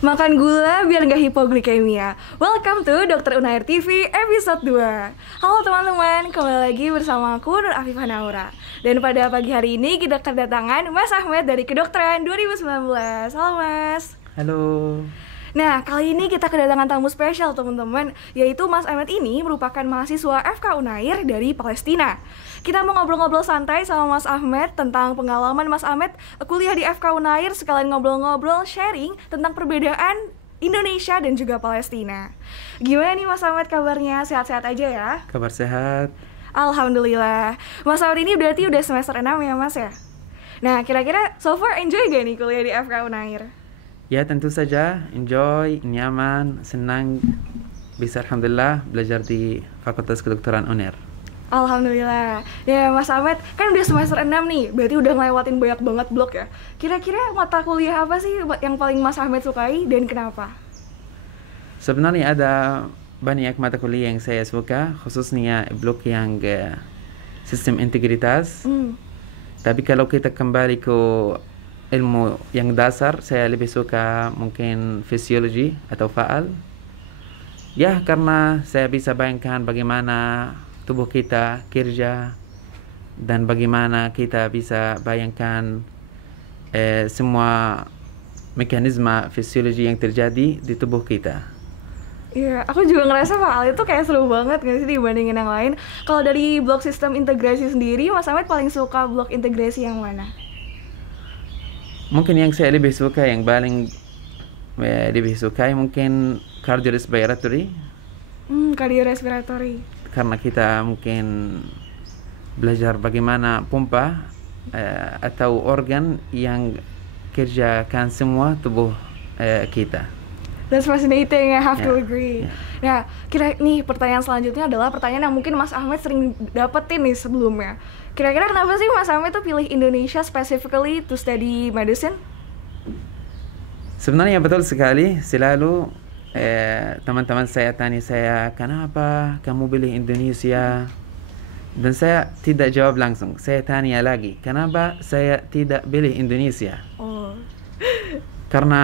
Makan gula biar nggak hipoglikemia. Welcome to Dokter Unair TV episode 2. Halo teman-teman, kembali lagi bersama aku Nur Afifah Naura. Dan pada pagi hari ini kita kedatangan Mas Ahmed dari Kedokteran 2019. Halo Mas. Halo. Nah, kali ini kita kedatangan tamu spesial teman-teman, yaitu Mas Ahmed ini merupakan mahasiswa FK Unair dari Palestina. Kita mau ngobrol-ngobrol santai sama Mas Ahmed tentang pengalaman Mas Ahmed kuliah di FK Unair, sekalian ngobrol-ngobrol sharing tentang perbedaan Indonesia dan juga Palestina. Gimana nih Mas Ahmed kabarnya? Sehat-sehat aja ya? Kabar sehat. Alhamdulillah. Mas Ahmed ini berarti udah semester 6 ya Mas ya? Nah, kira-kira so far enjoy gak nih kuliah di FK Unair? Ya tentu saja, enjoy, nyaman, senang, bisa alhamdulillah belajar di Fakultas Kedokteran Unair. Alhamdulillah. Ya Mas Ahmed, kan udah semester 6 nih, berarti udah ngelewatin banyak banget blok ya. Kira-kira mata kuliah apa sih yang paling Mas Ahmed sukai dan kenapa? Sebenarnya ada banyak mata kuliah yang saya suka, khususnya blok yang sistem integritas. Tapi kalau kita kembali ke ilmu yang dasar, saya lebih suka mungkin fisiologi atau faal. Ya, karena saya bisa bayangkan bagaimana tubuh kita kerja dan bagaimana kita bisa bayangkan semua mekanisme fisiologi yang terjadi di tubuh kita. Iya, aku juga ngerasa faal itu kayak seru banget gak sih dibandingin yang lain. Kalau dari blok sistem integrasi sendiri, Mas Ahmed paling suka blok integrasi yang mana? Mungkin yang saya lebih suka, yang paling lebih suka mungkin cardiorespiratory. Cardiorespiratory. Karena kita mungkin belajar bagaimana pompa atau organ yang kerjakan semua tubuh kita. That's fascinating, I have to agree. Nah, nih pertanyaan selanjutnya adalah pertanyaan yang mungkin Mas Ahmed sering dapetin nih sebelumnya. Kira-kira kenapa sih Mas Ahmed tuh pilih Indonesia specifically to study medicine? Sebenarnya betul sekali, selalu teman-teman saya tanya saya, kenapa kamu pilih Indonesia? Dan saya tidak jawab langsung, saya tanya lagi, kenapa saya tidak pilih Indonesia? Karena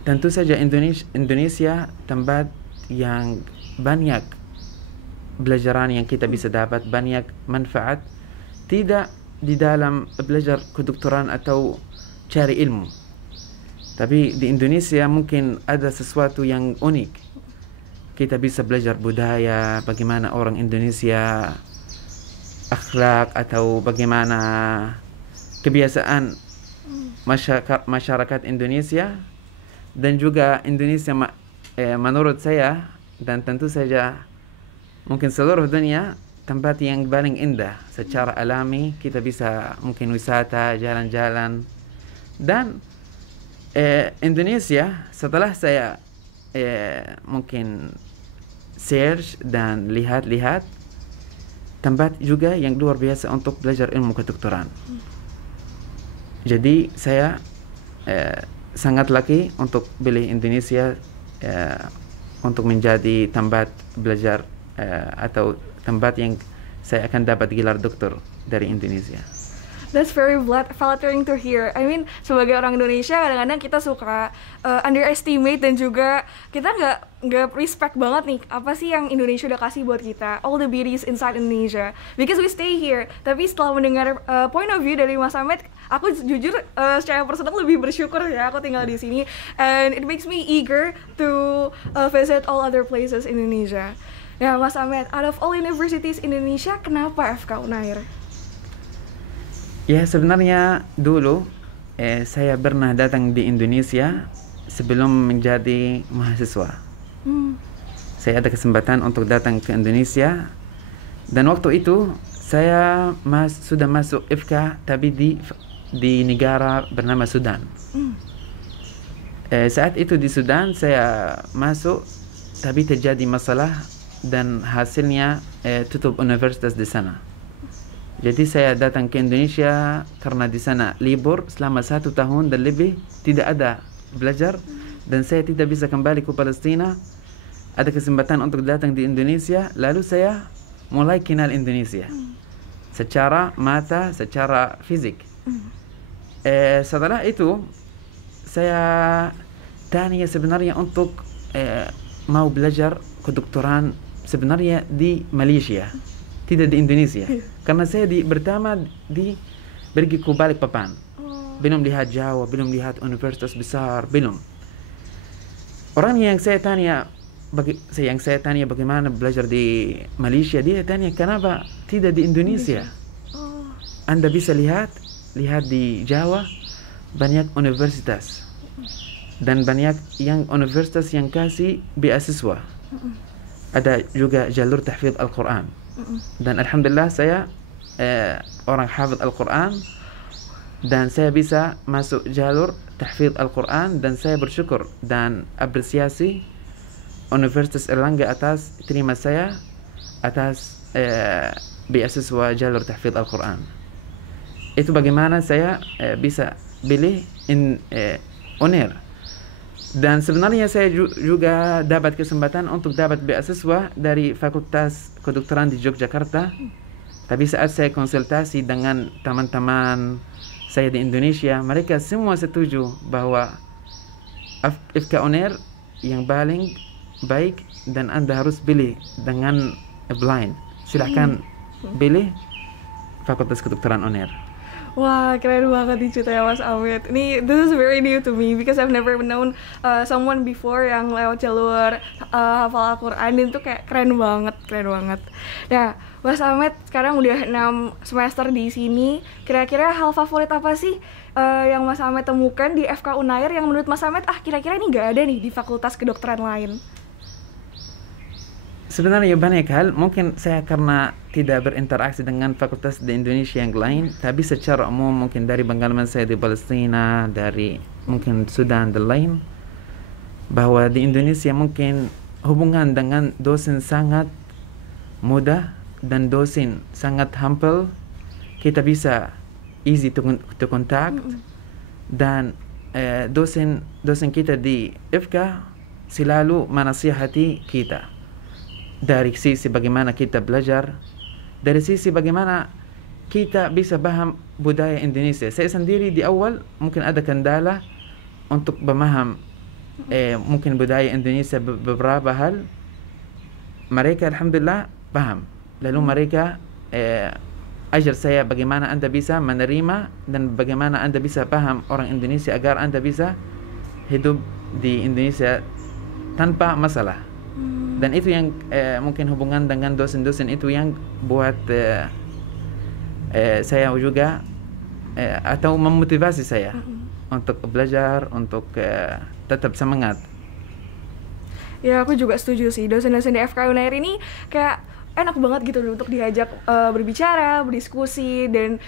tentu saja Indonesia tempat yang banyak pelajaran yang kita bisa dapat, banyak manfaat, tidak di dalam belajar kedokteran atau cari ilmu. Tapi di Indonesia mungkin ada sesuatu yang unik. Kita bisa belajar budaya, bagaimana orang Indonesia, akhlak atau bagaimana kebiasaan masyarakat Indonesia, dan juga Indonesia menurut saya dan tentu saja mungkin seluruh dunia tempat yang paling indah secara alami. Kita bisa mungkin wisata, jalan-jalan, dan Indonesia setelah saya mungkin search dan lihat-lihat, tempat juga yang luar biasa untuk belajar ilmu kedokteran. Jadi saya sangat lucky untuk pilih Indonesia untuk menjadi tempat belajar atau tempat yang saya akan dapat gelar dokter dari Indonesia. That's very flattering to hear. I mean, sebagai orang Indonesia kadang-kadang kita suka underestimate dan juga kita nggak respect banget nih apa sih yang Indonesia udah kasih buat kita, all the beauties inside Indonesia, because we stay here. Tapi setelah mendengar point of view dari Mas Ahmed, aku jujur secara personal lebih bersyukur ya aku tinggal di sini, and it makes me eager to visit all other places in Indonesia. Ya Mas Ahmed, out of all universities Indonesia, kenapa FK Unair? Ya sebenarnya dulu saya pernah datang di Indonesia sebelum menjadi mahasiswa. Saya ada kesempatan untuk datang ke Indonesia, dan waktu itu saya sudah masuk FK tapi di negara bernama Sudan. Saat itu di Sudan saya masuk, tapi terjadi masalah dan hasilnya tutup universitas di sana. Jadi saya datang ke Indonesia karena di sana libur selama 1 tahun dan lebih, tidak ada belajar, dan saya tidak bisa kembali ke Palestina. Ada kesempatan untuk datang di Indonesia, lalu saya mulai kenal Indonesia secara mata, secara fisik. Setelah itu saya Tania sebenarnya untuk mau belajar kedokteran sebenarnya di Malaysia, tidak di Indonesia. Karena saya pertama pergi ke Balikpapan, belum lihat Jawa, belum lihat universitas besar, belum. Orang yang saya tanya bagaimana belajar di Malaysia, dia tanya kenapa tidak di Indonesia. Anda bisa lihat di Jawa banyak universitas dan banyak yang universitas yang kasih beasiswa. Ada juga jalur tahfidz Al-Quran. Dan alhamdulillah saya orang hafidz Al-Quran dan saya bisa masuk jalur tahfidz Al-Quran, dan saya bersyukur dan apresiasi Universitas Erlangga atas terima saya atas beasiswa jalur tahfidz Al-Quran. Itu bagaimana saya bisa pilih UNER. Dan sebenarnya saya juga dapat kesempatan untuk dapat beasiswa dari Fakultas Kedokteran di Yogyakarta. Tapi saat saya konsultasi dengan teman-teman saya di Indonesia, mereka semua setuju bahwa FK UNER yang paling baik dan Anda harus pilih dengan blind. Silahkan pilih Fakultas Kedokteran UNER. Wah, keren banget nih ceritanya Mas Amit. This is very new to me because I've never known someone before yang lewat jalur hafal Al-Quran, dan itu kayak keren banget. Nah, Mas Amit sekarang udah 6 semester di sini. Kira-kira hal favorit apa sih yang Mas Amit temukan di FK Unair yang menurut Mas Amit kira-kira ini nggak ada nih di fakultas kedokteran lain? Sebenarnya banyak hal, mungkin saya karena tidak berinteraksi dengan fakultas di Indonesia yang lain, tapi secara umum mungkin dari pengalaman saya di Palestina, dari mungkin Sudan dan lain, bahwa di Indonesia mungkin hubungan dengan dosen sangat mudah dan dosen sangat humble. Kita bisa easy to contact, dan dosen kita di FK selalu menasihati kita. Dari sisi bagaimana kita belajar, dari sisi bagaimana kita bisa paham budaya Indonesia. Saya sendiri di awal mungkin ada kendala untuk memaham mungkin budaya Indonesia beberapa hal. Mereka alhamdulillah paham. Lalu mereka ajar saya bagaimana Anda bisa menerima dan bagaimana Anda bisa paham orang Indonesia agar Anda bisa hidup di Indonesia tanpa masalah. Dan itu yang mungkin hubungan dengan dosen-dosen itu yang buat saya juga atau memotivasi saya untuk belajar, untuk tetap semangat. Ya, aku juga setuju sih. Dosen-dosen di FK Unair ini kayak enak banget gitu untuk diajak berbicara, berdiskusi, dan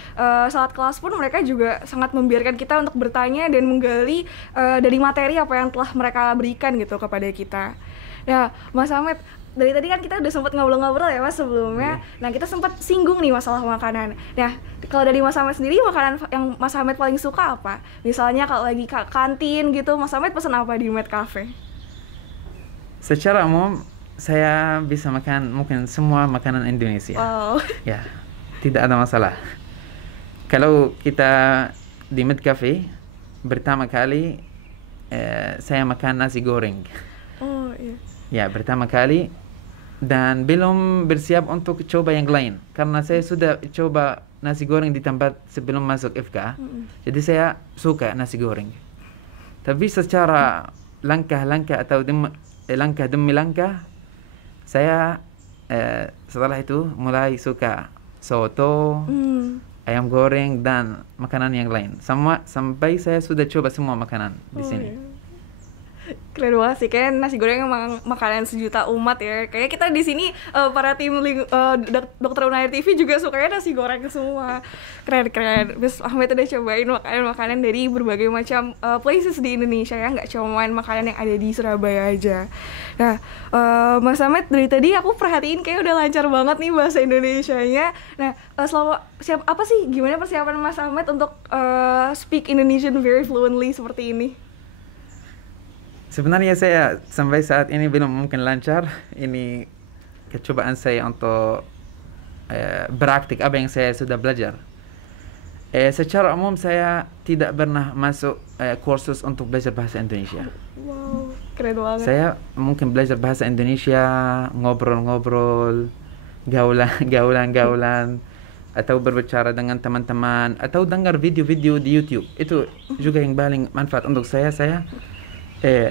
saat kelas pun mereka juga sangat membiarkan kita untuk bertanya dan menggali dari materi apa yang telah mereka berikan gitu kepada kita. Ya, Mas Amit, dari tadi kan kita udah sempat ngobrol-ngobrol ya Mas sebelumnya. Nah, kita sempat singgung nih masalah makanan. Nah, kalau dari Mas Amit sendiri, makanan yang Mas Amit paling suka apa? Misalnya kalau lagi kantin gitu, Mas Amit pesan apa di Med Cafe? Secara umum, saya bisa makan mungkin semua makanan Indonesia. Wow. Ya, tidak ada masalah. Kalau kita di Med Cafe, pertama kali saya makan nasi goreng. Oh, iya. Ya, pertama kali, dan belum bersiap untuk coba yang lain karena saya sudah coba nasi goreng di tempat sebelum masuk FK. Jadi saya suka nasi goreng. Tapi secara langkah-langkah atau langkah demi langkah, saya setelah itu mulai suka soto, ayam goreng, dan makanan yang lain. Sampai saya sudah coba semua makanan di sini. Iya. Keren banget sih, kayak nasi goreng emang makanan sejuta umat ya. Kayak kita di sini para tim Dokter Unair TV juga sukanya nasi goreng semua. Keren. Terus Ahmed udah cobain makanan-makanan dari berbagai macam places di Indonesia ya, nggak cuma makanan yang ada di Surabaya aja. Nah, Mas Ahmed, dari tadi aku perhatiin kayak udah lancar banget nih bahasa Indonesianya. Nah, gimana persiapan Mas Ahmed untuk speak Indonesian very fluently seperti ini? Sebenarnya saya sampai saat ini belum mungkin lancar. Ini kecobaan saya untuk praktik apa yang saya sudah belajar. Secara umum saya tidak pernah masuk kursus untuk belajar bahasa Indonesia. Wow, keren banget. Saya mungkin belajar bahasa Indonesia, ngobrol-ngobrol, gaulan, atau berbicara dengan teman-teman, atau dengar video-video di YouTube. Itu juga yang paling manfaat untuk saya. Saya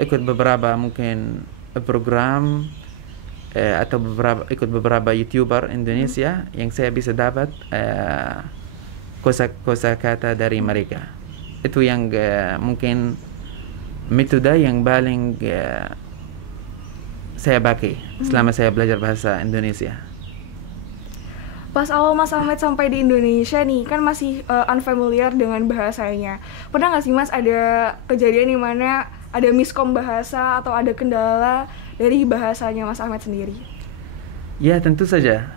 ikut beberapa mungkin program atau ikut beberapa YouTuber Indonesia yang saya bisa dapat kosa kata dari mereka. Itu yang mungkin metode yang paling saya pakai selama saya belajar bahasa Indonesia. Pas awal Mas Ahmed sampai di Indonesia nih, kan masih unfamiliar dengan bahasanya. Pernah nggak sih Mas ada kejadian di mana ada miskom bahasa atau ada kendala dari bahasanya Mas Ahmed sendiri? Ya, tentu saja.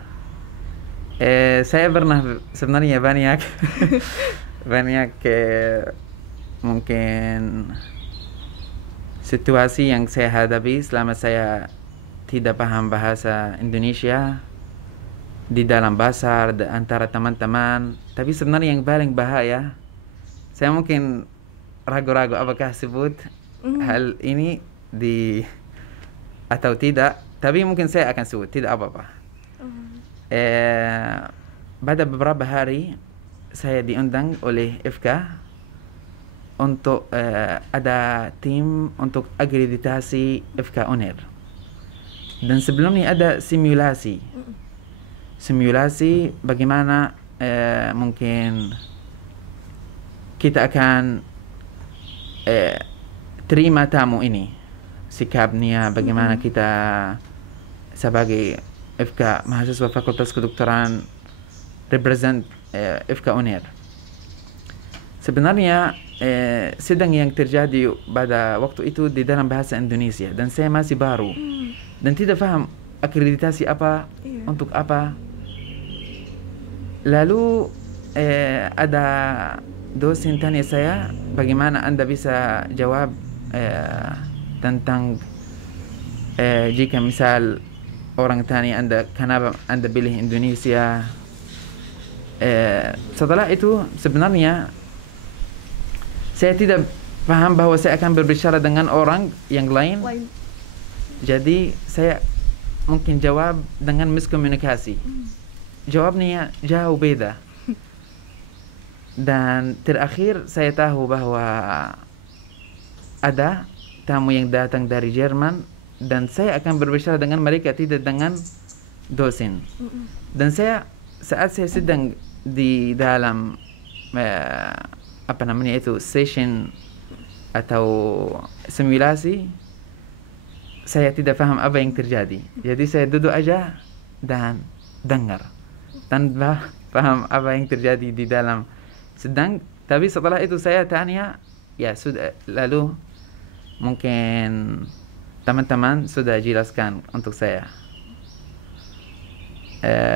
Saya pernah sebenarnya banyak mungkin situasi yang saya hadapi selama saya tidak paham bahasa Indonesia di dalam pasar antara teman-teman. Tapi sebenarnya yang paling bahaya, saya mungkin ragu-ragu apakah sebut hal ini atau tidak. Tapi mungkin saya akan sebut, tidak apa-apa. Pada beberapa hari saya diundang oleh FK untuk ada tim untuk akreditasi FK UNER. Dan sebelumnya ada simulasi bagaimana mungkin kita akan terima tamu ini, sikapnya bagaimana kita sebagai FK mahasiswa Fakultas Kedokteran represent FK UNER. Sebenarnya sedang yang terjadi pada waktu itu di dalam bahasa Indonesia dan saya masih baru dan tidak paham akreditasi apa untuk apa. Lalu ada dosen tanya saya, bagaimana Anda bisa jawab tentang jika misal orang tanya Anda kenapa Anda pilih Indonesia. Setelah itu sebenarnya saya tidak paham bahwa saya akan berbicara dengan orang yang lain. Jadi saya mungkin jawab dengan miskomunikasi. Jawabnya jauh beda. Dan terakhir saya tahu bahwa ada tamu yang datang dari Jerman dan saya akan berbicara dengan mereka, tidak dengan dosen. Dan saat saya sedang di dalam session atau simulasi, saya tidak paham apa yang terjadi. Jadi saya duduk aja dan dengar tanpa paham apa yang terjadi di dalam sedang. Tapi setelah itu saya tanya, ya sudah, lalu mungkin teman-teman sudah jelaskan untuk saya.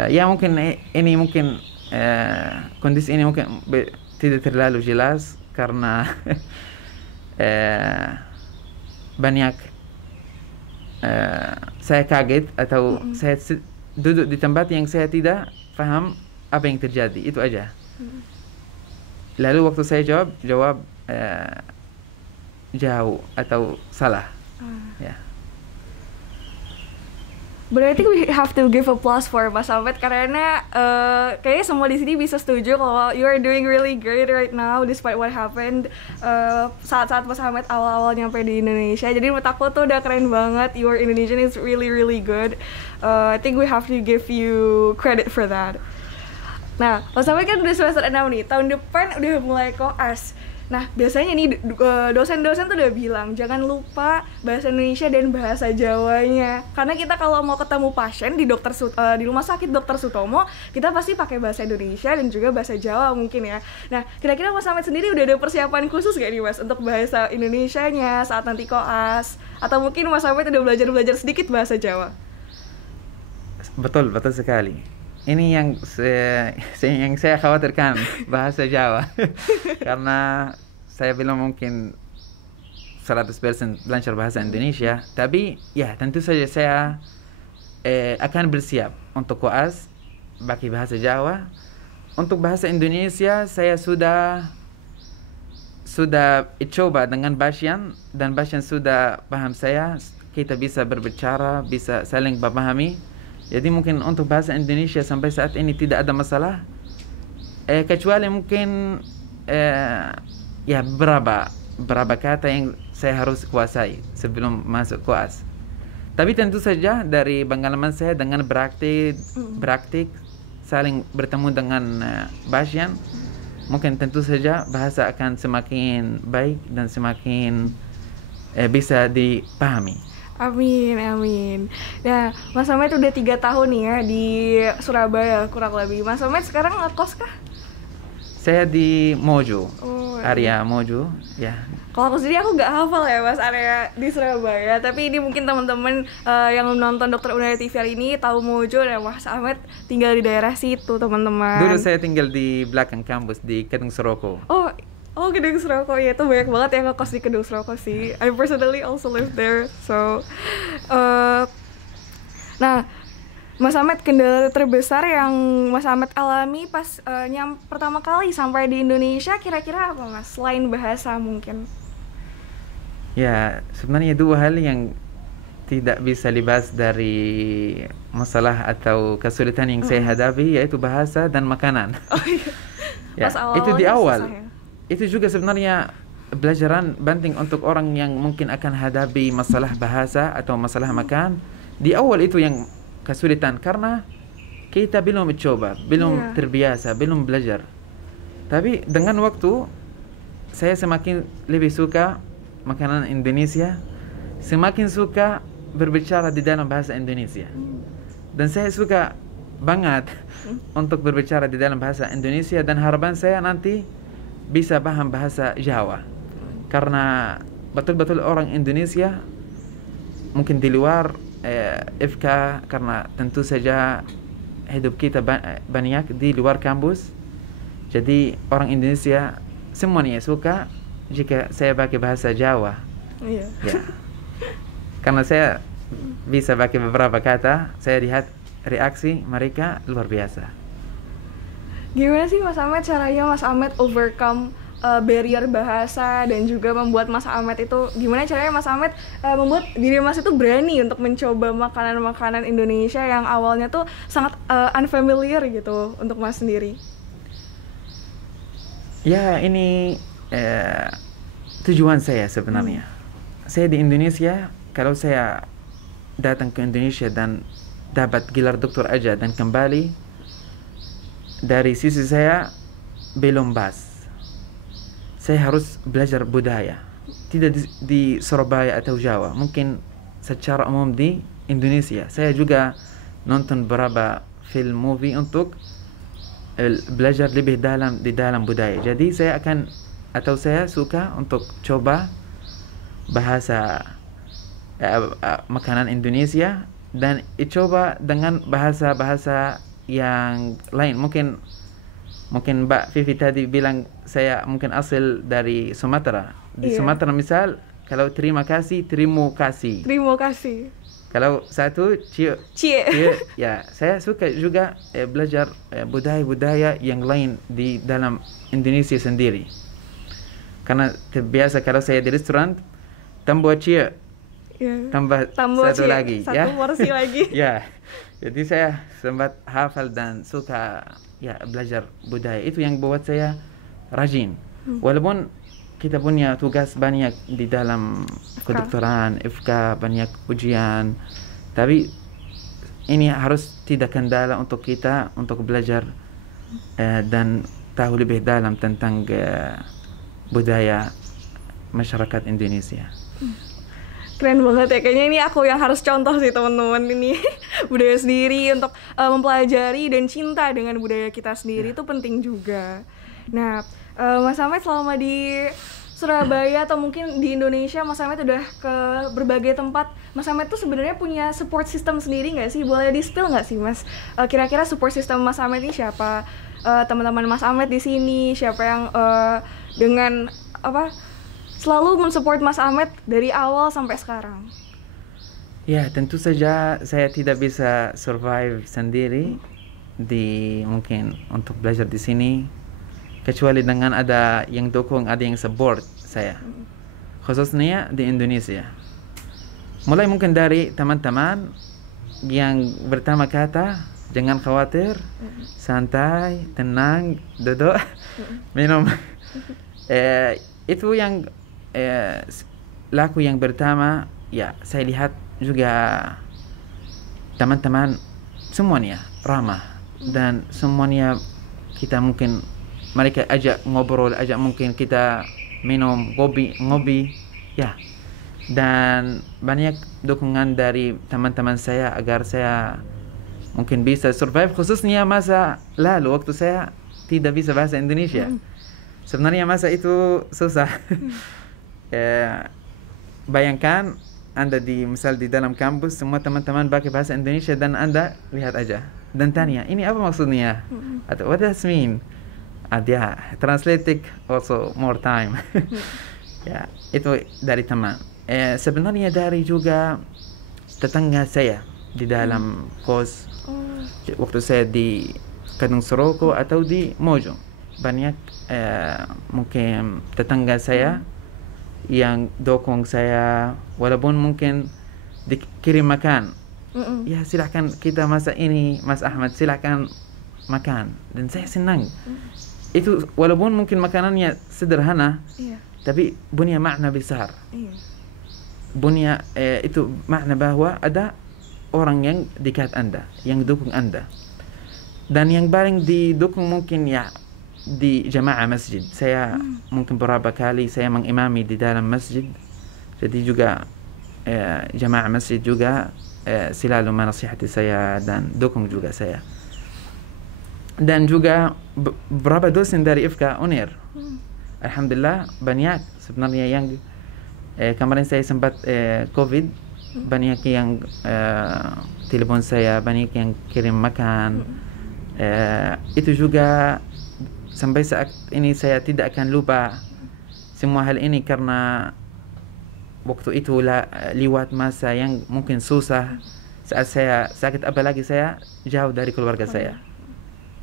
Ya mungkin ini mungkin kondisi ini mungkin tidak terlalu jelas karena banyak saya kaget atau saya duduk di tempat yang saya tidak paham apa yang terjadi, itu aja. Lalu waktu saya jawab jauh atau salah. Ya. Berarti we have to give applause for Mas Ahmed karena kayaknya semua di sini bisa setuju kalau you are doing really great right now despite what happened saat-saat Mas Ahmed awal-awal nyampe di Indonesia. Jadi menurut aku tuh udah keren banget. Your Indonesian is really really good. I think we have to give you credit for that. Nah, Mas Ahmed kan udah semester 6 nih. Tahun depan udah mulai koas. Nah, biasanya nih dosen-dosen tuh udah bilang jangan lupa bahasa Indonesia dan bahasa Jawanya. Karena kita kalau mau ketemu pasien di di rumah sakit Dr. Sutomo, kita pasti pakai bahasa Indonesia dan juga bahasa Jawa mungkin ya. Nah, kira-kira Mas Ahmed sendiri udah ada persiapan khusus gak nih Mas untuk bahasa Indonesianya saat nanti koas? Atau mungkin Mas Ahmed udah belajar sedikit bahasa Jawa? Betul sekali. Ini yang saya khawatirkan, bahasa Jawa. Karena saya bilang mungkin 100% belajar bahasa Indonesia. Tapi ya tentu saja saya akan bersiap untuk koas pakai bahasa Jawa. untuk bahasa Indonesia saya sudah coba dengan Basyan, dan Basyan sudah paham saya, kita bisa berbicara, bisa saling memahami. Jadi mungkin untuk bahasa Indonesia sampai saat ini tidak ada masalah, kecuali mungkin ya berapa kata yang saya harus kuasai sebelum masuk koas. Tapi tentu saja dari pengalaman saya dengan praktik saling bertemu dengan Basyan, mungkin tentu saja bahasa akan semakin baik dan semakin bisa dipahami. Amin, amin. Nah, Mas Ahmed udah 3 tahun nih ya di Surabaya kurang lebih. Mas Ahmed sekarang ngekos kah? Saya di Mojo, area iya. Mojo, ya. Kalau aku sendiri aku nggak hafal ya Mas area di Surabaya, tapi ini mungkin teman-teman yang nonton Dokter Unair TV hari ini tahu Mojo dan Mas Ahmed tinggal di daerah situ teman-teman. Dulu saya tinggal di belakang kampus di Kedung Soroko. Oh, Kedung Seroko ya, itu banyak banget yang ngekos di Kedung Seroko sih. I personally also live there, so nah, Mas Ahmed, kendala terbesar yang Mas Ahmed alami pas pertama kali sampai di Indonesia kira-kira apa Mas? Selain bahasa mungkin? Ya, sebenarnya 2 hal yang tidak bisa dibahas dari masalah atau kesulitan yang saya hadapi, yaitu bahasa dan makanan. Oh iya. Ya, Pas itu di awal. susah ya? Itu juga sebenarnya pelajaran penting untuk orang yang mungkin akan hadapi masalah bahasa atau masalah makan. Di awal itu yang kesulitan karena kita belum mencoba, belum terbiasa, belum belajar. Tapi dengan waktu saya semakin lebih suka makanan Indonesia, semakin suka berbicara di dalam bahasa Indonesia. Dan saya suka banget untuk berbicara di dalam bahasa Indonesia, dan harapan saya nanti bisa paham bahasa Jawa. Karena betul-betul orang Indonesia mungkin di luar FK, karena tentu saja hidup kita banyak di luar kampus. Jadi orang Indonesia semuanya suka jika saya pakai bahasa Jawa. Iya. Ya. Karena saya bisa pakai beberapa kata, saya lihat reaksi mereka luar biasa. Gimana sih Mas Ahmed caranya Mas Ahmed overcome barrier bahasa dan juga membuat Mas Ahmed itu, gimana caranya Mas Ahmed membuat diri Mas itu berani untuk mencoba makanan-makanan Indonesia yang awalnya tuh sangat unfamiliar gitu untuk Mas sendiri? Ya, ini tujuan saya sebenarnya. Saya di Indonesia, kalau saya datang ke Indonesia dan dapat gelar doktor aja dan kembali, dari sisi saya belum pas. Saya harus belajar budaya. Tidak di Surabaya atau Jawa, mungkin secara umum di Indonesia. Saya juga nonton beberapa film movie untuk belajar lebih dalam di dalam budaya. Jadi saya suka untuk coba bahasa makanan Indonesia dan coba dengan bahasa-bahasa yang lain. Mungkin Mbak Vivi tadi bilang saya mungkin asal dari Sumatera. Di Sumatera misal, kalau terima kasih, terima kasih. Terima kasih. Kalau satu, cie. Ya, saya suka juga belajar budaya-budaya yang lain di dalam Indonesia sendiri. Karena terbiasa kalau saya di restoran, tambah cie. Tambah satu cie, lagi. satu porsi lagi. Ya, jadi saya sempat hafal dan suka belajar budaya. Itu yang buat saya rajin. Walaupun kita punya tugas banyak di dalam kedokteran, FK, banyak ujian, tapi ini harus tidak kendala untuk kita untuk belajar dan tahu lebih dalam tentang budaya masyarakat Indonesia. Keren banget ya, kayaknya ini aku yang harus contoh sih teman-teman ini. Budaya sendiri untuk mempelajari dan cinta dengan budaya kita sendiri itu penting juga. Nah, Mas Ahmed selama di Surabaya atau mungkin di Indonesia, Mas Ahmed udah ke berbagai tempat. Mas Ahmed tuh sebenarnya punya support system sendiri nggak sih? Boleh di-spill nggak sih Mas? Kira-kira support system Mas Ahmed ini siapa? Teman-teman Mas Ahmed di sini siapa yang dengan selalu mensupport Mas Ahmed dari awal sampai sekarang? Ya, tentu saja saya tidak bisa survive sendiri. mungkin untuk belajar di sini, kecuali dengan ada yang dukung, ada yang support saya, khususnya di Indonesia. Mulai mungkin dari teman-teman yang pertama kata, jangan khawatir, santai, tenang, duduk, minum. Itu yang laku yang pertama. Ya, saya lihat juga teman-teman semuanya ramah dan semuanya kita mungkin mereka ajak ngobrol, ajak mungkin kita minum ngopi ya, dan banyak dukungan dari teman-teman saya agar saya mungkin bisa survive, khususnya masa lalu waktu saya tidak bisa bahasa Indonesia. Sebenarnya masa itu susah. Bayangkan Anda misal di dalam kampus, semua teman-teman pakai bahasa Indonesia dan Anda lihat aja dan tanya, ini apa maksudnya? Atau what does mean? Dia translating also more time. Ya, itu dari teman. Sebenarnya dari juga tetangga saya di dalam kos. Waktu saya di Kadung Soroko atau di Mojo, banyak mungkin tetangga saya yang dukung saya, walaupun mungkin dikirim makan. Ya, silakan kita masak ini, Mas Ahmad, silakan makan, dan saya senang. Itu walaupun mungkin makanannya sederhana, tapi punya makna besar. Punya itu makna bahwa ada orang yang dekat Anda, yang dukung Anda. Dan yang paling didukung mungkin ya di jamaah masjid. Saya mungkin beberapa kali saya mengimami di dalam masjid. Jadi juga jamaah masjid juga selalu menasihati saya dan dukung juga saya. Dan juga beberapa dosen dari IFK UNIR. Alhamdulillah banyak sebenarnya yang kemarin saya sempat COVID, banyak yang telepon saya, banyak yang kirim makan. Itu juga sampai saat ini saya tidak akan lupa semua hal ini, karena waktu itu lewat masa yang mungkin susah saat saya sakit, apalagi saya jauh dari keluarga saya.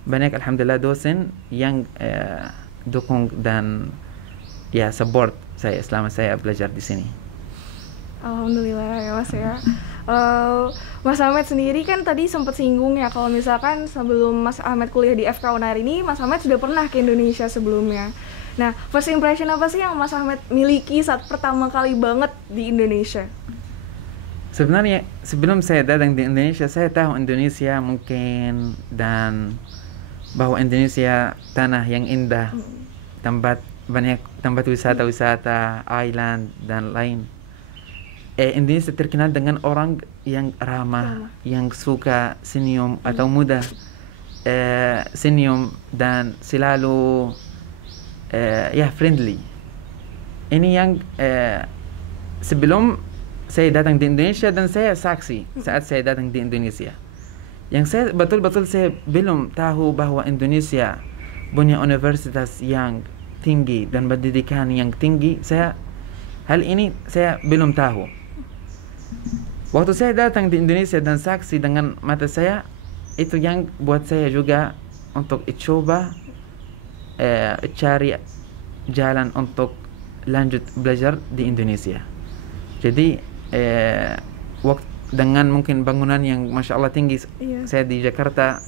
Banyak alhamdulillah dosen yang dukung dan ya support saya selama saya belajar di sini. Alhamdulillah ya Mas ya. Mas Ahmed sendiri kan tadi sempat singgung ya kalau misalkan sebelum Mas Ahmed kuliah di FK UNAR ini, Mas Ahmed sudah pernah ke Indonesia sebelumnya. Nah, first impression apa sih yang Mas Ahmed miliki saat pertama kali banget di Indonesia? Sebenarnya sebelum saya datang di Indonesia, saya tahu Indonesia mungkin, dan bahwa Indonesia tanah yang indah, banyak tempat wisata, island dan lain. Indonesia terkenal dengan orang yang ramah, yang suka senyum atau mudah senyum dan selalu friendly. Ini yang sebelum saya datang di Indonesia dan saya saksi saat saya datang di Indonesia. Yang saya betul-betul saya belum tahu bahwa Indonesia punya universitas yang tinggi dan pendidikan yang tinggi. Hal ini saya belum tahu. Waktu saya datang di Indonesia dan saksi dengan mata saya, itu yang buat saya juga untuk coba cari jalan untuk lanjut belajar di Indonesia. Jadi waktu dengan mungkin bangunan yang masya Allah tinggi, saya di Jakarta,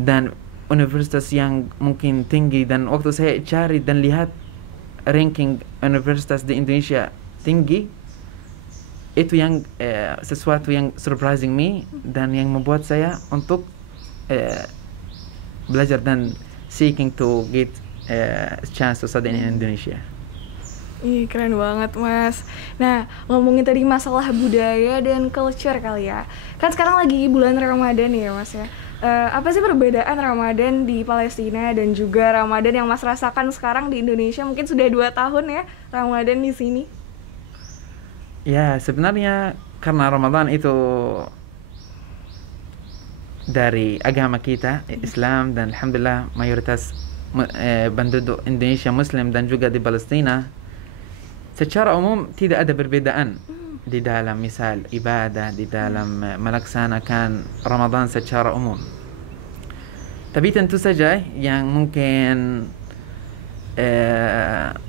dan universitas yang mungkin tinggi, dan waktu saya cari dan lihat ranking universitas di Indonesia tinggi, itu yang sesuatu yang surprising me dan yang membuat saya untuk belajar dan seeking to get chance to study in Indonesia. Ih, keren banget Mas. Nah, ngomongin tadi masalah budaya dan culture kali ya. Kan sekarang lagi bulan Ramadan ya Mas ya. Apa sih perbedaan Ramadan di Palestina dan juga Ramadan yang Mas rasakan sekarang di Indonesia? Mungkin sudah 2 tahun ya Ramadan di sini. Ya, sebenarnya karena Ramadan itu dari agama kita, Islam, dan alhamdulillah mayoritas penduduk Indonesia Muslim dan juga di Palestina, secara umum tidak ada perbedaan di dalam misal ibadah, di dalam melaksanakan Ramadan secara umum. Tapi tentu saja yang mungkin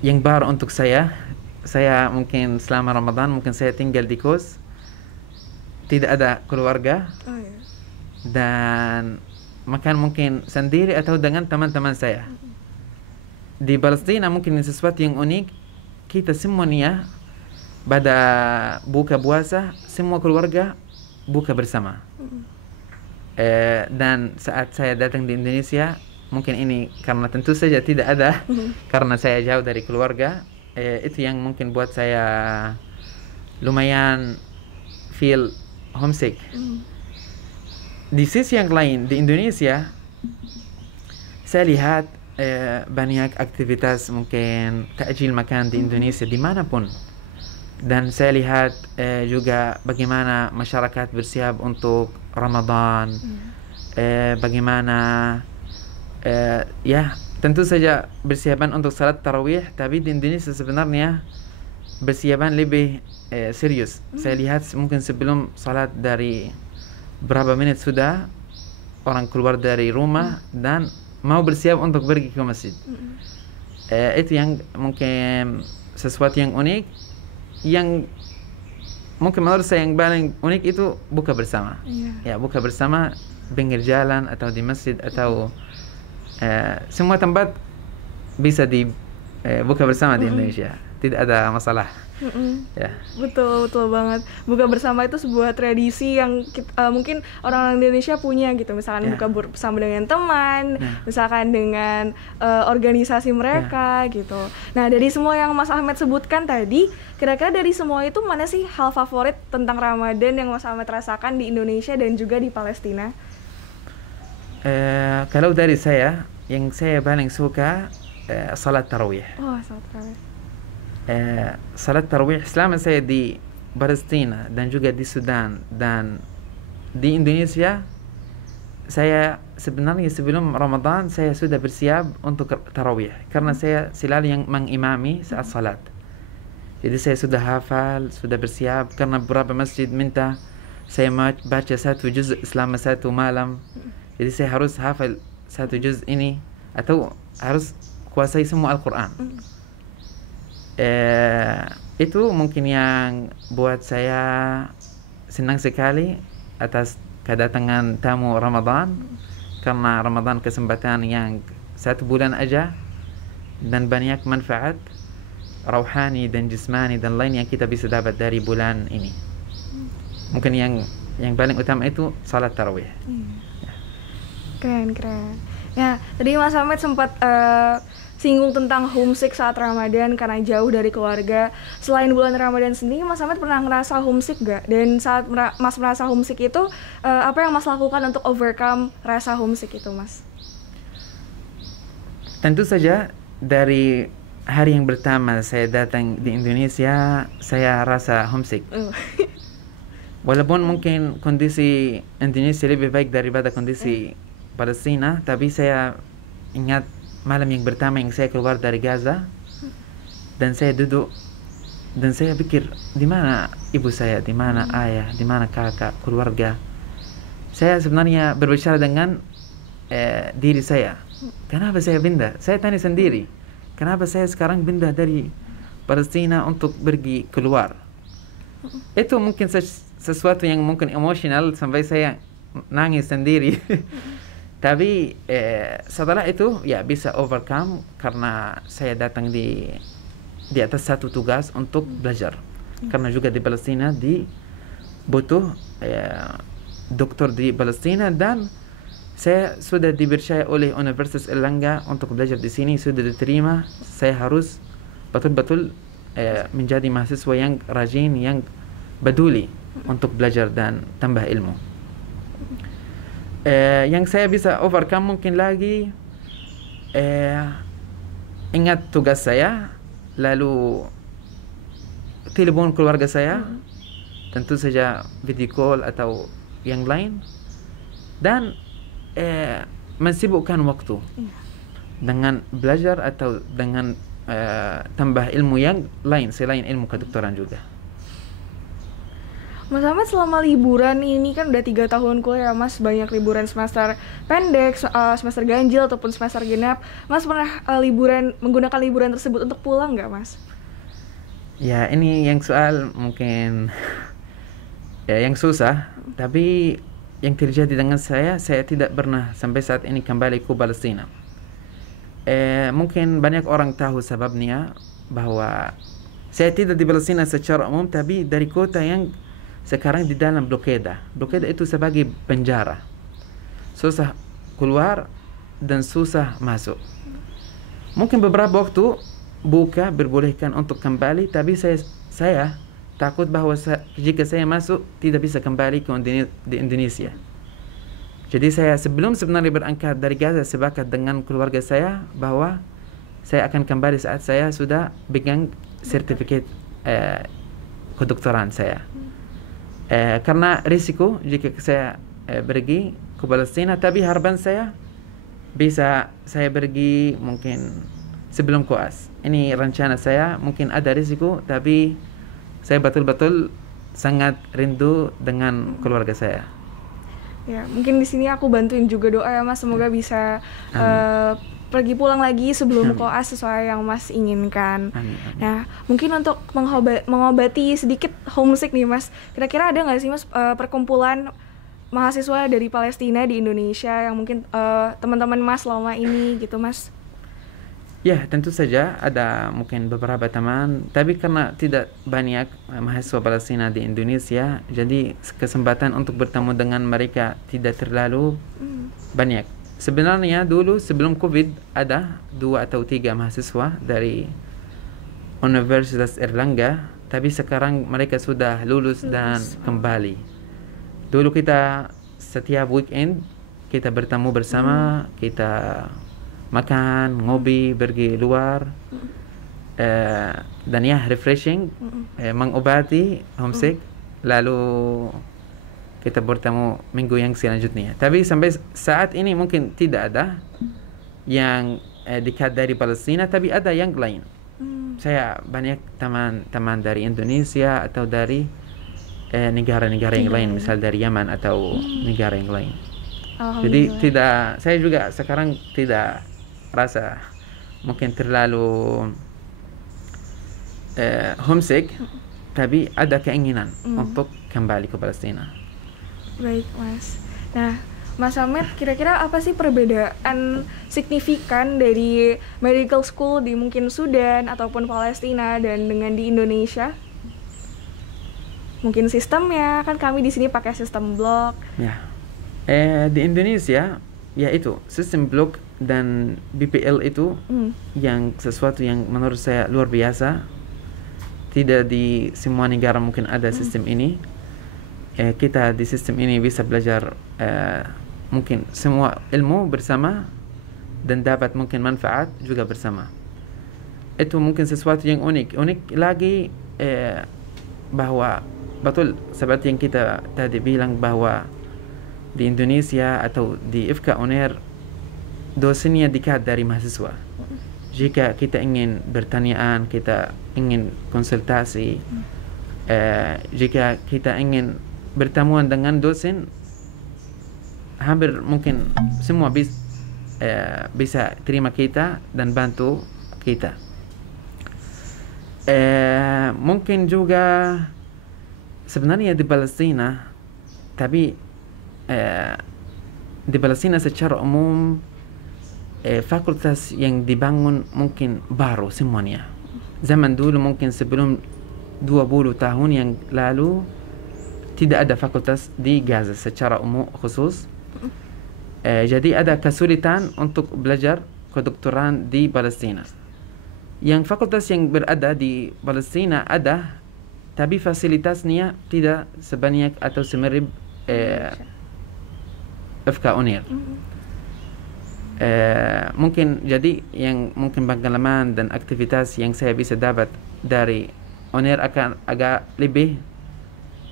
yang baru untuk saya mungkin selama Ramadan mungkin saya tinggal di kos, tidak ada keluarga, dan makan mungkin sendiri atau dengan teman-teman saya. Di Palestina mungkin sesuatu yang unik, kita semuanya pada buka puasa semua keluarga buka bersama. Dan saat saya datang di Indonesia, mungkin ini karena tentu saja tidak ada karena saya jauh dari keluarga, itu yang mungkin buat saya lumayan feel homesick. Di sisi yang lain di Indonesia saya lihat banyak aktivitas mungkin takjil makan di Indonesia dimanapun, dan saya lihat juga bagaimana masyarakat bersiap untuk Ramadan, bagaimana ya tentu saja persiapan untuk salat tarawih, tapi di Indonesia sebenarnya persiapan lebih serius. Saya lihat mungkin sebelum salat dari berapa menit sudah orang keluar dari rumah dan mau bersiap untuk pergi ke masjid. Itu yang mungkin sesuatu yang unik, yang mungkin menurut saya yang paling unik itu buka bersama. Ya, buka bersama pinggir jalan atau di masjid atau semua tempat bisa buka bersama di Indonesia. Tidak ada masalah. Ya. Betul banget. Buka bersama itu sebuah tradisi yang mungkin orang Indonesia punya gitu. Misalkan buka bersama dengan teman, misalkan dengan organisasi mereka gitu. Nah, dari semua yang Mas Ahmed sebutkan tadi, kira-kira dari semua itu mana sih hal favorit tentang Ramadan yang Mas Ahmed rasakan di Indonesia dan juga di Palestina? Kalau dari saya, yang saya paling suka salat tarawih. Oh, salat tarawih. Salat tarawih selama saya di Palestina dan juga di Sudan dan di Indonesia, saya sebenarnya sebelum Ramadan saya sudah bersiap untuk tarawih karena saya selalu yang mengimami saat salat. Jadi saya sudah hafal, sudah bersiap karena beberapa masjid minta saya baca satu juz selama satu malam. Jadi saya harus hafal satu juz ini atau harus kuasai semua Al-Quran. Itu mungkin yang buat saya senang sekali atas kedatangan tamu Ramadan, karena Ramadan kesempatan yang 1 bulan aja dan banyak manfaat rohani dan jismani dan lain yang kita bisa dapat dari bulan ini. Mungkin yang paling utama itu salat tarawih. Keren. Ya, tadi Mas Ahmed sempat singgung tentang homesick saat Ramadan karena jauh dari keluarga. Selain bulan Ramadan sendiri, Mas Ahmed pernah ngerasa homesick gak? Dan saat Mas merasa homesick itu, apa yang Mas lakukan untuk overcome rasa homesick itu, Mas? Tentu saja dari hari yang pertama saya datang di Indonesia, saya rasa homesick. Walaupun mungkin kondisi Indonesia lebih baik daripada kondisi Palestina, tapi saya ingat malam yang pertama yang saya keluar dari Gaza dan saya duduk dan saya pikir di mana ibu saya, di mana ayah, di mana kakak, keluarga. Saya sebenarnya berbicara dengan diri saya. Kenapa saya pindah? Saya tanya sendiri. Kenapa saya sekarang pindah dari Palestina untuk pergi keluar? Itu mungkin sesuatu yang mungkin emosional sampai saya nangis sendiri. Tapi setelah itu ya bisa overcome karena saya datang di atas satu tugas untuk belajar. Karena juga di Palestina butuh dokter di Palestina dan saya sudah dipercaya oleh Universitas Erlangga untuk belajar di sini, sudah diterima. Saya harus betul-betul menjadi mahasiswa yang rajin, yang peduli untuk belajar dan tambah ilmu. Yang saya bisa overcome mungkin lagi ingat tugas saya, lalu telepon keluarga saya, tentu saja video call atau yang lain, dan mensibukkan waktu dengan belajar atau dengan tambah ilmu yang lain selain ilmu kedokteran juga. Mas Ahmad selama liburan ini kan udah 3 tahun kuliah Mas, banyak liburan semester pendek, semester ganjil ataupun semester genap. Mas pernah liburan menggunakan liburan tersebut untuk pulang nggak Mas? Ya, ini yang soal mungkin ya yang susah, tapi yang terjadi dengan saya tidak pernah sampai saat ini kembali ke Palestina. Mungkin banyak orang tahu sebabnya bahwa saya tidak di Palestina secara umum, tapi dari kota yang sekarang di dalam blokada. Blokada itu sebagai penjara. Susah keluar dan susah masuk. Mungkin beberapa waktu buka berbolehkan untuk kembali, tapi saya takut bahwa jika saya masuk tidak bisa kembali ke di Indonesia. Jadi saya sebelum sebenarnya berangkat dari Gaza sepakat dengan keluarga saya bahwa saya akan kembali saat saya sudah pegang sertifikat kedokteran saya. Karena risiko jika saya pergi ke Palestina, tapi harapan saya bisa saya pergi mungkin sebelum koas. Ini rencana saya, mungkin ada risiko, tapi saya betul-betul sangat rindu dengan keluarga saya. Ya, mungkin di sini aku bantuin juga doa ya Mas, semoga bisa pergi pulang lagi sebelum koas sesuai yang Mas inginkan. Amin. Nah, mungkin untuk mengobati sedikit homesick nih Mas, kira-kira ada nggak sih Mas perkumpulan mahasiswa dari Palestina di Indonesia yang mungkin teman-teman Mas selama ini gitu Mas? Ya, tentu saja ada mungkin beberapa teman, tapi karena tidak banyak mahasiswa Palestina di Indonesia, jadi kesempatan untuk bertemu dengan mereka tidak terlalu banyak. Sebenarnya dulu sebelum COVID ada 2 atau 3 mahasiswa dari Universitas Erlangga, tapi sekarang mereka sudah lulus dan kembali. Dulu kita setiap weekend kita bertemu bersama, kita makan, ngopi, pergi luar, dan ya refreshing, mengobati homesick, lalu kita bertemu minggu yang selanjutnya. Tapi sampai saat ini mungkin tidak ada yang dekat dari Palestina, tapi ada yang lain. Saya banyak teman-teman dari Indonesia atau dari negara-negara yang lain, misal dari Yaman atau negara yang lain. Jadi saya juga sekarang tidak rasa mungkin terlalu homesick, tapi ada keinginan untuk kembali ke Palestina. Baik Mas. Nah, Mas Ahmad, kira-kira apa sih perbedaan signifikan dari medical school di mungkin Sudan ataupun Palestina dan dengan di Indonesia? Mungkin sistemnya, kan kami di sini pakai sistem blok. Ya, di Indonesia ya itu sistem blok dan BPL itu yang sesuatu yang menurut saya luar biasa. Tidak di semua negara mungkin ada sistem ini. Kita di sistem ini bisa belajar mungkin semua ilmu bersama dan dapat mungkin manfaat juga bersama. Itu mungkin sesuatu yang unik lagi, bahwa betul seperti yang kita tadi bilang bahwa di Indonesia atau di FK UNER dosennya dekat dari mahasiswa. Jika kita ingin bertanyaan, kita ingin konsultasi, jika kita ingin bertemuan dengan dosen, hampir mungkin semua bisa terima kita dan bantu kita. Mungkin juga sebenarnya di Palestina, tapi di Palestina secara umum fakultas yang dibangun mungkin baru semuanya. Zaman dulu mungkin sebelum 20 tahun yang lalu tidak ada fakultas di Gaza secara umum khusus. Jadi ada kesulitan untuk belajar kedokteran di Palestina. Yang fakultas yang berada di Palestina ada, tapi fasilitasnya tidak sebanyak atau semirip FK UNER. Mungkin jadi yang mungkin pengalaman dan aktivitas yang saya bisa dapat dari UNER akan agak lebih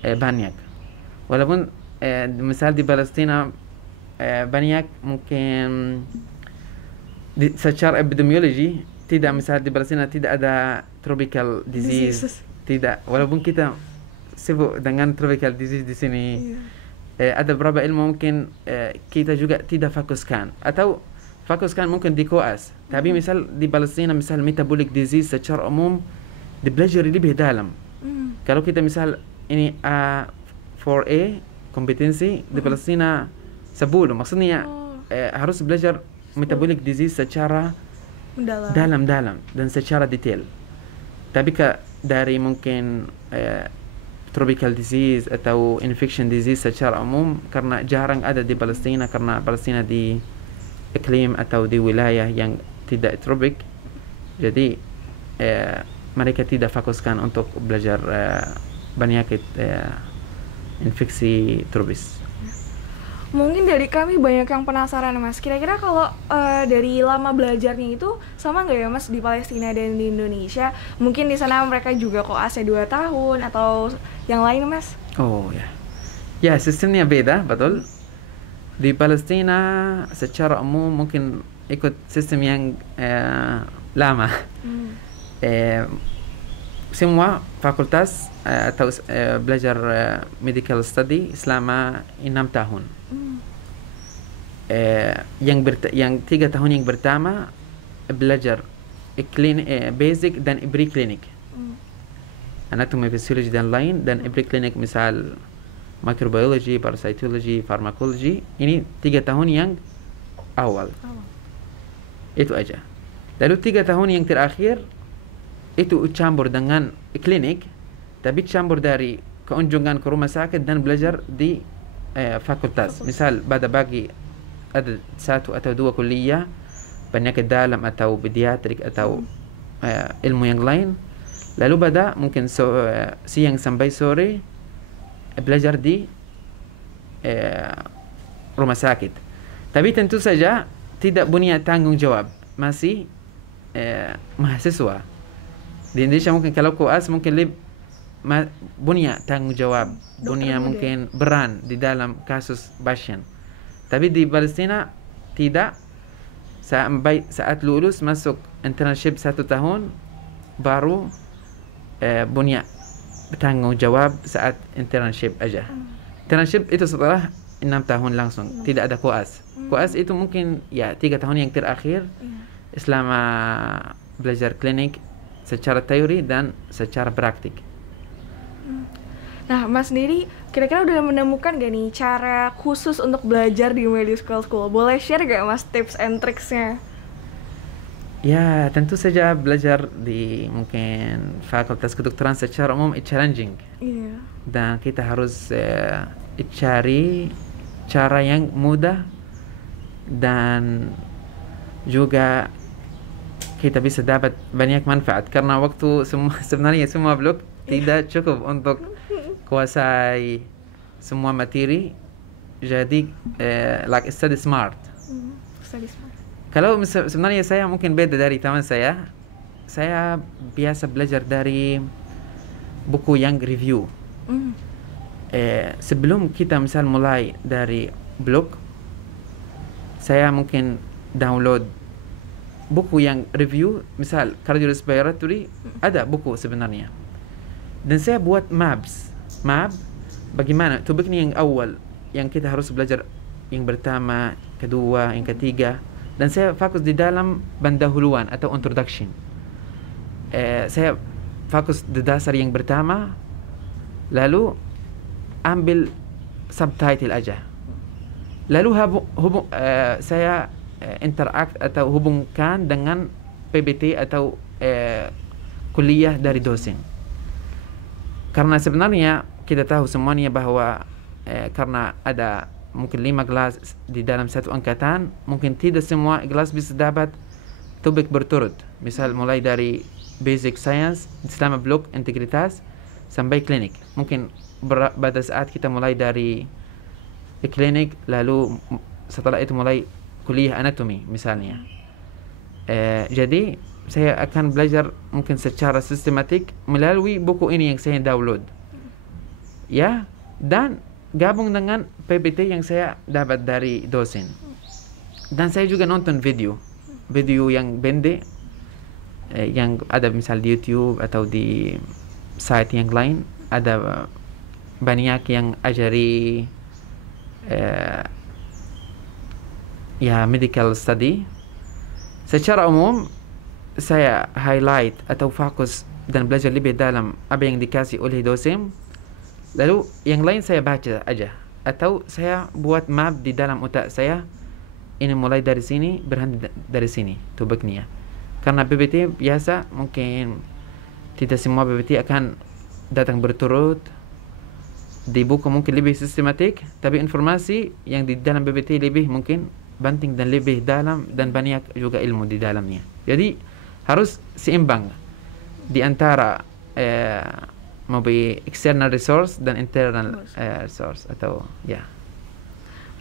banyak. Walaupun misal di Palestina banyak mungkin secara epidemiologi tidak, misal di Palestina tidak ada tropical disease. Tidak, walaupun kita sibuk dengan tropical disease di sini. Ada beberapa ilmu mungkin kita juga tidak fokuskan atau fokuskan mungkin di koas. Tapi misal di Palestina misal metabolic disease secara umum dipelajari lebih dalam. Kalau kita misal ini A4A kompetensi di Palestina 10, maksudnya harus belajar metabolic disease secara dalam dan secara detail. Tapi dari mungkin tropical disease atau infection disease secara umum karena jarang ada di Palestina, karena Palestina di iklim atau di wilayah yang tidak tropik, jadi mereka tidak fokuskan untuk belajar penyakit infeksi tropis. Mungkin dari kami banyak yang penasaran Mas, kira-kira kalau dari lama belajarnya itu sama nggak ya Mas di Palestina dan di Indonesia? Mungkin di sana mereka juga koasnya 2 tahun atau yang lain Mas? Oh ya, ya sistemnya beda, betul. Di Palestina secara umum mungkin ikut sistem yang lama. Semua fakultas atau belajar medical study selama 6 tahun. Yang 3 tahun yang pertama belajar basic dan pre-clinic, anatomy, physiology dan lain, dan pre-clinic misal microbiology, parasitology, pharmacology. Ini 3 tahun yang awal. Itu aja. Lalu 3 tahun yang terakhir itu campur dengan klinik, tapi campur dari keunjungan ke rumah sakit dan belajar di fakultas. Misal pada pagi ada 1 atau 2 kuliah, penyakit dalam atau pediatrik atau ilmu yang lain. Lalu pada mungkin siang sampai sore belajar di rumah sakit. Tapi tentu saja tidak punya tanggung jawab, masih mahasiswa. Di Indonesia mungkin kalau koas mungkin punya tanggung jawab, punya mungkin peran di dalam kasus pasien. Tapi di Palestina tidak. Sampai saat lulus masuk internship 1 tahun baru punya tanggung jawab saat internship aja. Internship itu setelah 6 tahun langsung, tidak ada koas. Koas itu mungkin ya 3 tahun yang terakhir selama belajar klinik secara teori dan secara praktik. Nah, Mas sendiri kira-kira udah menemukan gak nih cara khusus untuk belajar di medical school? Boleh share gak Mas tips and tricksnya? Ya, tentu saja belajar di mungkin fakultas kedokteran secara umum challenging. Dan kita harus cari cara yang mudah dan juga kita bisa dapat banyak manfaat, karena waktu sebenarnya semua blok tidak cukup untuk kuasai semua materi. Jadi like study smart. Kalau sebenarnya saya mungkin beda dari teman saya biasa belajar dari buku yang review. Sebelum kita misal mulai dari blog, saya mungkin download buku yang review, misal cardiorespiratory, ada buku sebenarnya. Dan saya buat map bagaimana topiknya yang awal yang kita harus belajar, yang pertama, kedua, yang ketiga, dan saya fokus di dalam pendahuluan atau introduction. Saya fokus di dasar yang pertama, lalu ambil subtitle aja, lalu saya interact atau hubungkan dengan PBT atau kuliah dari dosen. Karena sebenarnya kita tahu semuanya bahwa karena ada mungkin 5 kelas di dalam satu angkatan, mungkin tidak semua kelas bisa dapat topik berturut. Misal mulai dari basic science selama blok integritas sampai klinik. Mungkin pada saat kita mulai dari klinik, lalu setelah itu mulai kuliah anatomi misalnya. Jadi saya akan belajar mungkin secara sistematik melalui buku ini yang saya download, ya, dan gabung dengan PPT yang saya dapat dari dosen. Dan saya juga nonton video yang pendek yang ada misal di YouTube atau di site yang lain, ada banyak yang ajari ya medical study. Secara umum saya highlight atau fokus dan belajar lebih dalam apa yang dikasih oleh dosen. Lalu yang lain saya baca aja atau saya buat map di dalam otak saya. Ini mulai dari sini, berhenti dari sini, topiknya. Karena PPT biasa mungkin tidak semua PPT akan datang berturut. Di buku mungkin lebih sistematik, tapi informasi yang di dalam PPT lebih mungkin penting dan lebih dalam dan banyak juga ilmu di dalamnya. Jadi harus seimbang di antara maybe external resource dan internal resource atau ya.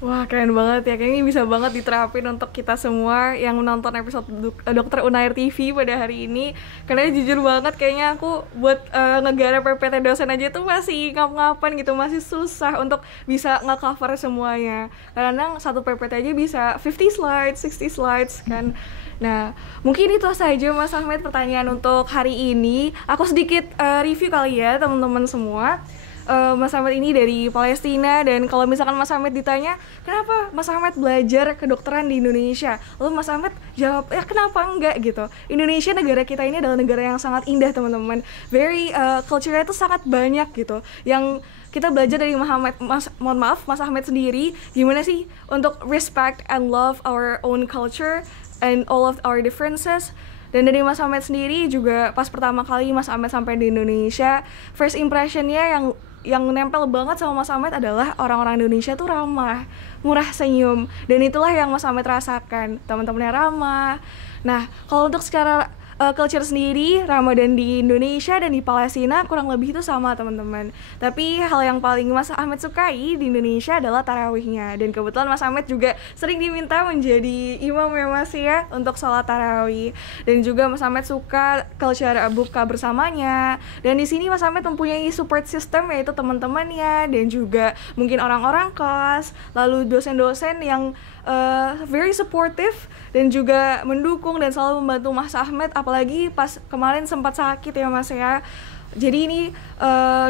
Wah, keren banget ya. Kayaknya bisa banget diterapin untuk kita semua yang menonton episode Dokter Unair TV pada hari ini. Karena jujur banget kayaknya aku buat ngegarap PPT dosen aja tuh masih ngap-ngapan gitu, masih susah untuk bisa nge-cover semuanya. Kadang satu PPT aja bisa 50 slides, 60 slides kan. Nah, mungkin itu saja Mas Ahmed pertanyaan untuk hari ini. Aku sedikit review kali ya teman-teman semua. Mas Ahmed ini dari Palestina, dan kalau misalkan Mas Ahmed ditanya kenapa Mas Ahmed belajar kedokteran di Indonesia, lalu Mas Ahmed jawab ya kenapa enggak gitu. Indonesia, negara kita ini adalah negara yang sangat indah teman-teman, very culture-nya itu sangat banyak gitu, yang kita belajar dari Mas Ahmed sendiri gimana sih untuk respect and love our own culture and all of our differences. Dan dari Mas Ahmed sendiri juga pas pertama kali Mas Ahmed sampai di Indonesia, first impression-nya yang nempel banget sama Mas Ahmed adalah orang-orang Indonesia tuh ramah, murah senyum, dan itulah yang Mas Ahmed rasakan, teman-temannya ramah. Nah, kalau untuk secara culture sendiri, Ramadan di Indonesia dan di Palestina kurang lebih itu sama teman-teman. Tapi hal yang paling Mas Ahmed sukai di Indonesia adalah tarawihnya, dan kebetulan Mas Ahmed juga sering diminta menjadi imam ya Mas ya untuk sholat tarawih. Dan juga Mas Ahmed suka culture buka bersamanya, dan di sini Mas Ahmed mempunyai support system yaitu teman-temannya dan juga mungkin orang-orang kos, lalu dosen-dosen yang very supportive dan juga mendukung dan selalu membantu Mas Ahmed, apalagi pas kemarin sempat sakit ya Mas ya. Jadi ini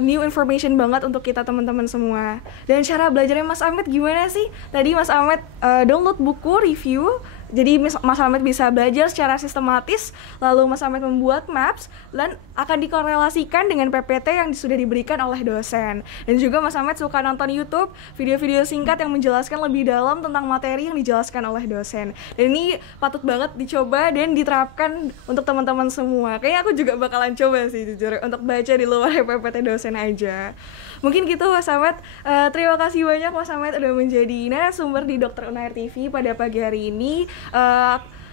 new information banget untuk kita teman-teman semua. Dan cara belajarnya Mas Ahmed gimana sih? Tadi Mas Ahmed download buku review, jadi Mas Ahmed bisa belajar secara sistematis, lalu Mas Ahmed membuat maps dan akan dikorelasikan dengan PPT yang sudah diberikan oleh dosen. Dan juga Mas Ahmed suka nonton YouTube video-video singkat yang menjelaskan lebih dalam tentang materi yang dijelaskan oleh dosen. Dan ini patut banget dicoba dan diterapkan untuk teman-teman semua. Kayaknya aku juga bakalan coba sih jujur untuk baca di luar PPT dosen aja. Mungkin gitu Mas Ahmed. Terima kasih banyak Mas Ahmed udah menjadi narasumber di Dokter Unair TV pada pagi hari ini.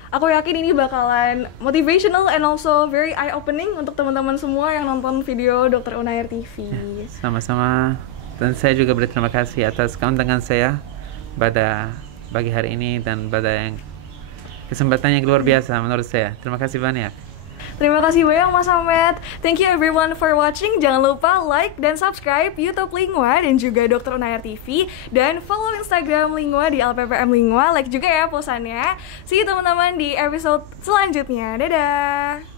Aku yakin ini bakalan motivational and also very eye-opening untuk teman-teman semua yang nonton video Dokter Unair TV. Sama-sama. Dan saya juga berterima kasih atas keundangan saya pada pagi hari ini dan pada yang kesempatan yang luar biasa menurut saya. Terima kasih banyak. Terima kasih banyak Mas Ahmed. Thank you everyone for watching. Jangan lupa like dan subscribe YouTube Lingua dan juga Dokter Unair TV, dan follow Instagram Lingua di LPPM Lingua. Like juga ya posannya. See you teman-teman di episode selanjutnya. Dadah.